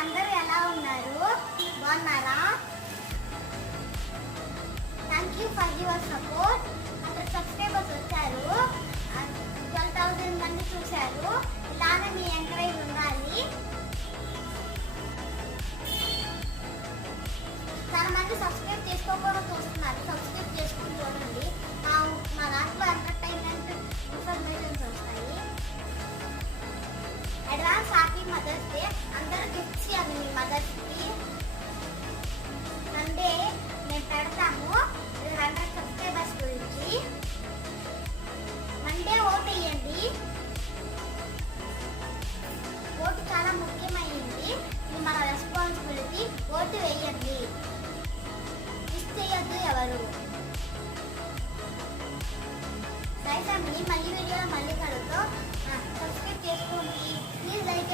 అందరూ ఎలా ఉన్నారు? బాగున్నారా? Thank you for your support. 100 subscribers వచ్చారు, 12,000 మంది చూశారు. ఇలానే మీ ఎంకరేజ్